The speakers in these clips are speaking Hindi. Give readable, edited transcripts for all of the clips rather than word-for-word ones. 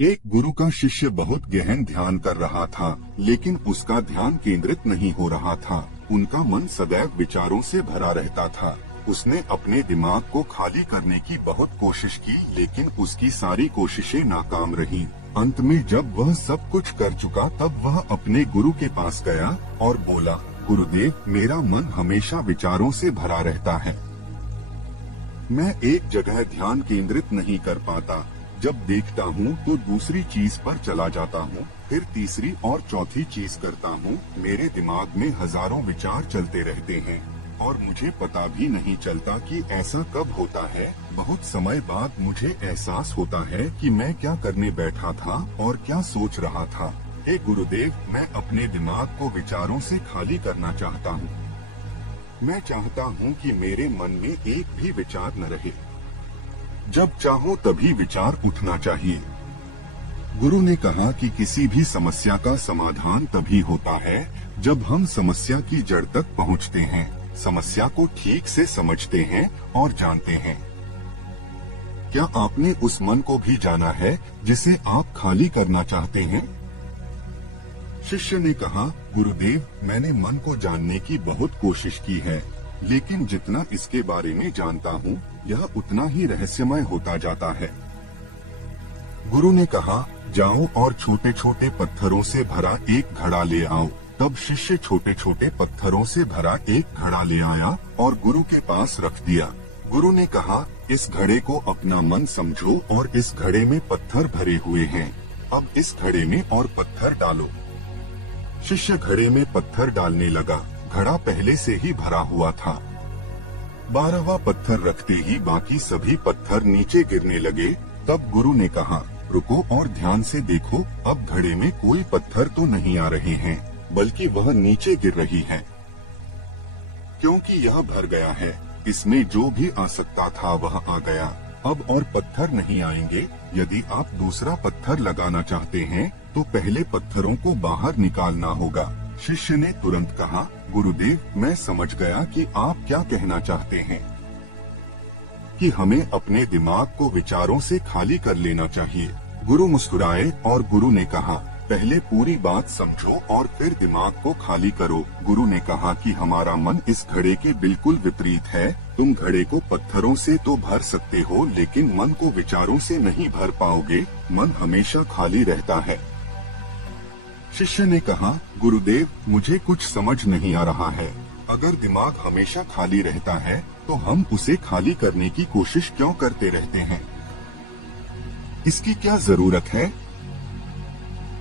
एक गुरु का शिष्य बहुत गहन ध्यान कर रहा था, लेकिन उसका ध्यान केंद्रित नहीं हो रहा था। उनका मन सदैव विचारों से भरा रहता था। उसने अपने दिमाग को खाली करने की बहुत कोशिश की, लेकिन उसकी सारी कोशिशें नाकाम रहीं। अंत में जब वह सब कुछ कर चुका, तब वह अपने गुरु के पास गया और बोला, गुरुदेव, मेरा मन हमेशा विचारों से भरा रहता है। मैं एक जगह ध्यान केंद्रित नहीं कर पाता। जब देखता हूँ तो दूसरी चीज पर चला जाता हूँ, फिर तीसरी और चौथी चीज करता हूँ। मेरे दिमाग में हजारों विचार चलते रहते हैं और मुझे पता भी नहीं चलता कि ऐसा कब होता है। बहुत समय बाद मुझे एहसास होता है कि मैं क्या करने बैठा था और क्या सोच रहा था। हे गुरुदेव, मैं अपने दिमाग को विचारों से खाली करना चाहता हूँ। मैं चाहता हूँ कि मेरे मन में एक भी विचार न रहे। जब चाहो तभी विचार उठना चाहिए। गुरु ने कहा कि किसी भी समस्या का समाधान तभी होता है जब हम समस्या की जड़ तक पहुँचते हैं, समस्या को ठीक से समझते हैं और जानते हैं। क्या आपने उस मन को भी जाना है जिसे आप खाली करना चाहते हैं? शिष्य ने कहा, गुरुदेव, मैंने मन को जानने की बहुत कोशिश की है, लेकिन जितना इसके बारे में जानता हूँ, यह उतना ही रहस्यमय होता जाता है। गुरु ने कहा, जाओ और छोटे छोटे पत्थरों से भरा एक घड़ा ले आओ। तब शिष्य छोटे छोटे पत्थरों से भरा एक घड़ा ले आया और गुरु के पास रख दिया। गुरु ने कहा, इस घड़े को अपना मन समझो और इस घड़े में पत्थर भरे हुए हैं। अब इस घड़े में और पत्थर डालो। शिष्य घड़े में पत्थर डालने लगा। घड़ा पहले से ही भरा हुआ था। 12वां पत्थर रखते ही बाकी सभी पत्थर नीचे गिरने लगे। तब गुरु ने कहा, रुको और ध्यान से देखो। अब घड़े में कोई पत्थर तो नहीं आ रहे हैं, बल्कि वह नीचे गिर रही है, क्योंकि यह भर गया है। इसमें जो भी आ सकता था वह आ गया। अब और पत्थर नहीं आएंगे। यदि आप दूसरा पत्थर लगाना चाहते हैं तो पहले पत्थरों को बाहर निकालना होगा। शिष्य ने तुरंत कहा, गुरुदेव, मैं समझ गया कि आप क्या कहना चाहते हैं, कि हमें अपने दिमाग को विचारों से खाली कर लेना चाहिए। गुरु मुस्कुराए और गुरु ने कहा, पहले पूरी बात समझो और फिर दिमाग को खाली करो। गुरु ने कहा कि हमारा मन इस घड़े के बिल्कुल विपरीत है। तुम घड़े को पत्थरों से तो भर सकते हो, लेकिन मन को विचारों से नहीं भर पाओगे। मन हमेशा खाली रहता है। शिष्य ने कहा, गुरुदेव, मुझे कुछ समझ नहीं आ रहा है। अगर दिमाग हमेशा खाली रहता है तो हम उसे खाली करने की कोशिश क्यों करते रहते हैं? इसकी क्या जरूरत है?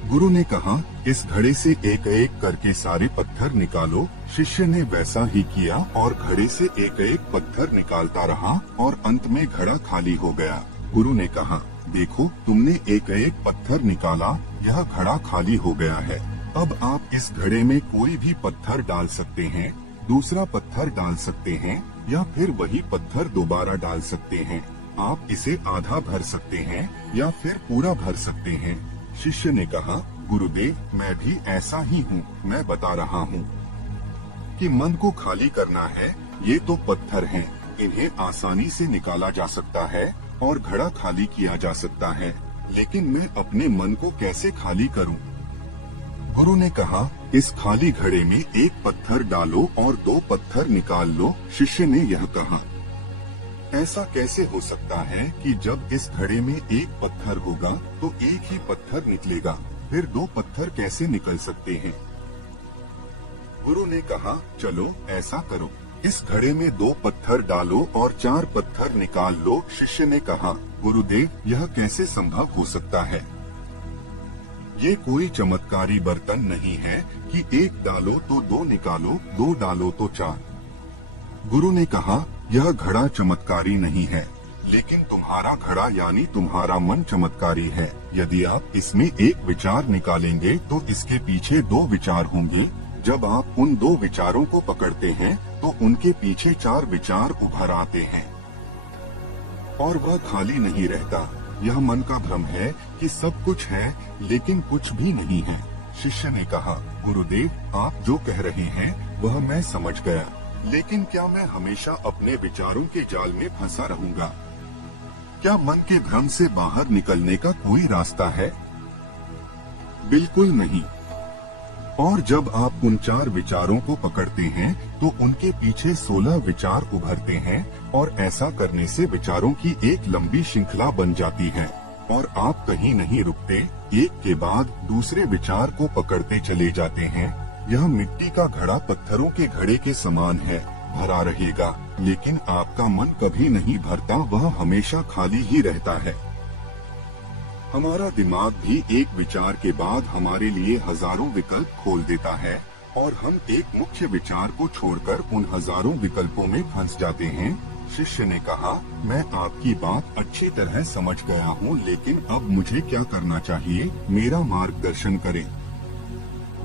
गुरु ने कहा, इस घड़े से एक एक करके सारे पत्थर निकालो। शिष्य ने वैसा ही किया और घड़े से एक एक पत्थर निकालता रहा और अंत में घड़ा खाली हो गया। गुरु ने कहा, देखो, तुमने एक एक पत्थर निकाला, यह घड़ा खाली हो गया है। अब आप इस घड़े में कोई भी पत्थर डाल सकते हैं, दूसरा पत्थर डाल सकते हैं, या फिर वही पत्थर दोबारा डाल सकते हैं। आप इसे आधा भर सकते हैं या फिर पूरा भर सकते हैं। शिष्य ने कहा, गुरुदेव, मैं भी ऐसा ही हूँ। मैं बता रहा हूँ कि मन को खाली करना है। ये तो पत्थर हैं, इन्हें आसानी से निकाला जा सकता है और घड़ा खाली किया जा सकता है, लेकिन मैं अपने मन को कैसे खाली करूं? गुरु ने कहा, इस खाली घड़े में एक पत्थर डालो और 2 पत्थर निकाल लो। शिष्य ने यह कहा, ऐसा कैसे हो सकता है कि जब इस घड़े में एक पत्थर होगा तो एक ही पत्थर निकलेगा, फिर 2 पत्थर कैसे निकल सकते हैं? गुरु ने कहा, चलो ऐसा करो, इस घड़े में 2 पत्थर डालो और 4 पत्थर निकाल लो। शिष्य ने कहा, गुरुदेव, यह कैसे संभव हो सकता है? ये कोई चमत्कारी बर्तन नहीं है कि 1 डालो तो 2 निकालो, 2 डालो तो 4। गुरु ने कहा, यह घड़ा चमत्कारी नहीं है, लेकिन तुम्हारा घड़ा यानी तुम्हारा मन चमत्कारी है। यदि आप इसमें एक विचार निकालेंगे तो इसके पीछे 2 विचार होंगे। जब आप उन 2 विचारों को पकड़ते हैं तो उनके पीछे 4 विचार उभर आते हैं और वह खाली नहीं रहता। यह मन का भ्रम है कि सब कुछ है, लेकिन कुछ भी नहीं है। शिष्य ने कहा, गुरुदेव, आप जो कह रहे हैं वह मैं समझ गया, लेकिन क्या मैं हमेशा अपने विचारों के जाल में फंसा रहूंगा? क्या मन के भ्रम से बाहर निकलने का कोई रास्ता है? बिल्कुल नहीं। और जब आप उन 4 विचारों को पकड़ते हैं तो उनके पीछे 16 विचार उभरते हैं और ऐसा करने से विचारों की एक लंबी श्रृंखला बन जाती है और आप कहीं नहीं रुकते, एक के बाद दूसरे विचार को पकड़ते चले जाते हैं। यह मिट्टी का घड़ा पत्थरों के घड़े के समान है, भरा रहेगा, लेकिन आपका मन कभी नहीं भरता, वह हमेशा खाली ही रहता है। हमारा दिमाग भी एक विचार के बाद हमारे लिए हजारों विकल्प खोल देता है और हम एक मुख्य विचार को छोड़कर उन हजारों विकल्पों में फंस जाते हैं। शिष्य ने कहा, मैं आपकी बात अच्छी तरह समझ गया हूँ, लेकिन अब मुझे क्या करना चाहिए? मेरा मार्गदर्शन करें।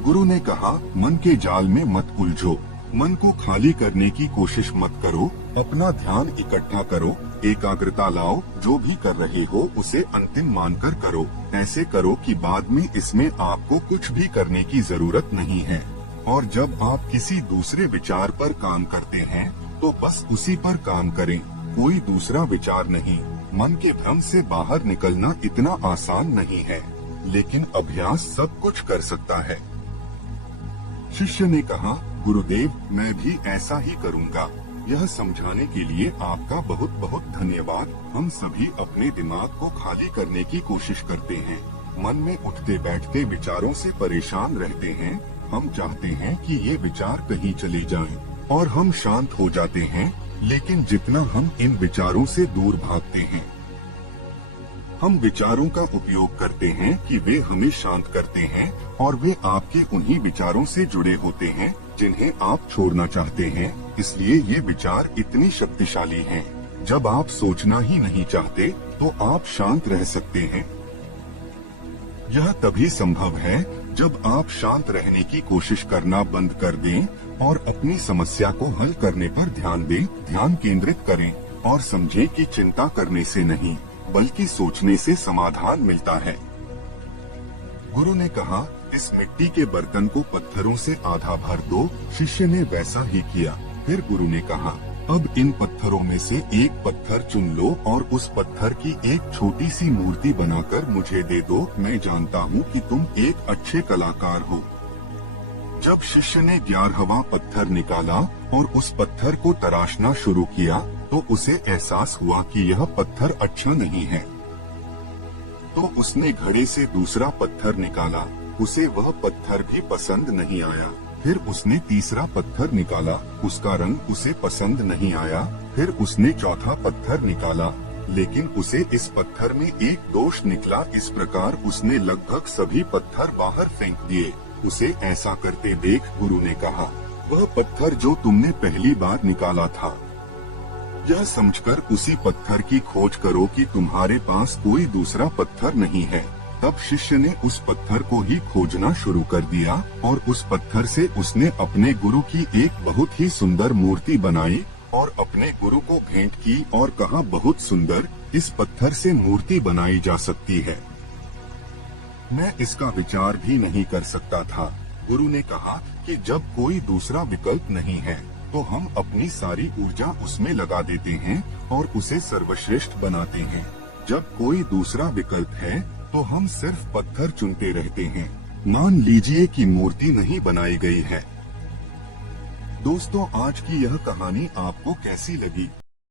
गुरु ने कहा, मन के जाल में मत उलझो, मन को खाली करने की कोशिश मत करो, अपना ध्यान इकट्ठा करो, एकाग्रता लाओ, जो भी कर रहे हो उसे अंतिम मानकर करो। ऐसे करो कि बाद में इसमें आपको कुछ भी करने की जरूरत नहीं है। और जब आप किसी दूसरे विचार पर काम करते हैं तो बस उसी पर काम करें, कोई दूसरा विचार नहीं। मन के भ्रम से बाहर निकलना इतना आसान नहीं है, लेकिन अभ्यास सब कुछ कर सकता है। शिष्य ने कहा, गुरुदेव, मैं भी ऐसा ही करूँगा। यह समझाने के लिए आपका बहुत बहुत धन्यवाद। हम सभी अपने दिमाग को खाली करने की कोशिश करते हैं, मन में उठते बैठते विचारों से परेशान रहते हैं। हम चाहते हैं कि ये विचार कहीं चले जाएं और हम शांत हो जाते हैं, लेकिन जितना हम इन विचारों से दूर भागते हैं, हम विचारों का उपयोग करते हैं कि वे हमें शांत करते हैं और वे आपके उन्हीं विचारों से जुड़े होते हैं जिन्हें आप छोड़ना चाहते हैं। इसलिए ये विचार इतनी शक्तिशाली हैं। जब आप सोचना ही नहीं चाहते तो आप शांत रह सकते हैं। यह तभी संभव है जब आप शांत रहने की कोशिश करना बंद कर दें और अपनी समस्या को हल करने पर ध्यान दें, ध्यान केंद्रित करें और समझें कि चिंता करने से नहीं बल्कि सोचने से समाधान मिलता है। गुरु ने कहा, इस मिट्टी के बर्तन को पत्थरों से आधा भर दो। शिष्य ने वैसा ही किया। फिर गुरु ने कहा, अब इन पत्थरों में से एक पत्थर चुन लो और उस पत्थर की एक छोटी सी मूर्ति बनाकर मुझे दे दो। मैं जानता हूँ कि तुम एक अच्छे कलाकार हो। जब शिष्य ने 11वां पत्थर निकाला और उस पत्थर को तराशना शुरू किया तो उसे एहसास हुआ कि यह पत्थर अच्छा नहीं है। तो उसने घड़े से दूसरा पत्थर निकाला, उसे वह पत्थर भी पसंद नहीं आया। फिर उसने तीसरा पत्थर निकाला, उसका रंग उसे पसंद नहीं आया। फिर उसने चौथा पत्थर निकाला, लेकिन उसे इस पत्थर में एक दोष निकला। इस प्रकार उसने लगभग सभी पत्थर बाहर फेंक दिए। उसे ऐसा करते देख गुरु ने कहा, वह पत्थर जो तुमने पहली बार निकाला था, यह समझकर उसी पत्थर की खोज करो कि तुम्हारे पास कोई दूसरा पत्थर नहीं है। तब शिष्य ने उस पत्थर को ही खोजना शुरू कर दिया और उस पत्थर से उसने अपने गुरु की एक बहुत ही सुंदर मूर्ति बनाई और अपने गुरु को भेंट की और कहा, बहुत सुंदर, इस पत्थर से मूर्ति बनाई जा सकती है। मैं इसका विचार भी नहीं कर सकता था। गुरु ने कहा कि जब कोई दूसरा विकल्प नहीं है तो हम अपनी सारी ऊर्जा उसमें लगा देते हैं और उसे सर्वश्रेष्ठ बनाते हैं। जब कोई दूसरा विकल्प है तो हम सिर्फ पत्थर चुनते रहते हैं। मान लीजिए कि मूर्ति नहीं बनाई गई है। दोस्तों, आज की यह कहानी आपको कैसी लगी?